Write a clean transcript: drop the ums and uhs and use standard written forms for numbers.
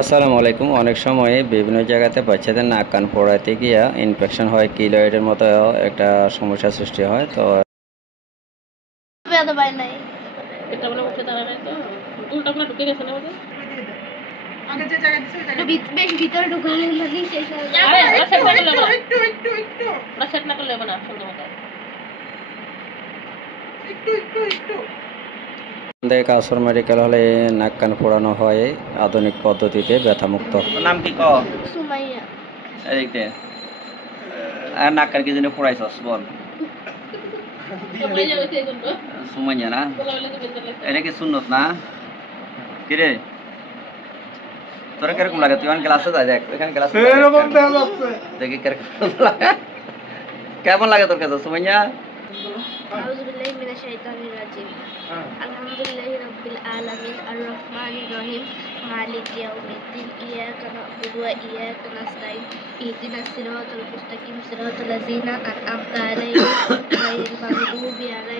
আসসালামু আলাইকুম। অনেক সময় বিভিন্ন জায়গাতে বাচ্চাদের নাক কান ফোড়াতে গিয়া ইনফেকশন হয়, কিলয়েডের মতো একটা সমস্যার সৃষ্টি হয়। তো পেয়াদা পাই নাই। এটা মানে উঠে দাঁড়ায় নাই তো উল্টা করে ঢুকে গেছে না ওদের আগে যে জায়গায় দিছো ওই জায়গায় বেশ ভিতরে ঢুকানো মানে শেষ হয়ে যায়। আরে ওরা সেট না করলে হবে না একটু ওরা সেট না করলে হবে না সুন্দর মতো একটু আমাদের কাছর মেডিকেল হলে নাক কান ফোড়ানো হয় আধুনিক পদ্ধতিতে ব্যথামুক্ত। নাম কি ক সুমাইয়া। এদিকে আর নাক কান কি জন্য ফোড়াইছস বল সময় যাবে সেই জন্য সুমাইয়া না বলা হলে তো বেঁচে লাগছে এটা কি সুন্নত না কিরে তোর কিরকম লাগে তুই অনেক ক্লাসে যাই দেখ এখানে ক্লাসে এরকম দেখা যাচ্ছে দেখি কিরকম লাগে কেমন লাগে তোর কাছে সুমাইয়া আউযু বিল্লাহি মিনাশ শাইতানির রাজিম। আলহামদুলিল্লাহি রাব্বিল আলামিন আর রহমানির রহিম মালিকি ইয়াউমিদ্দিন ইয়াকা না'বুদু ওয়া ইয়াকা নাস্তাইন ইহদিনাস সিরাতাল মুস্তাকিম সিরাতাল লাযিনা আন'আমতা আলাইহিম গায়রিল মাগদুবি আলাইহিম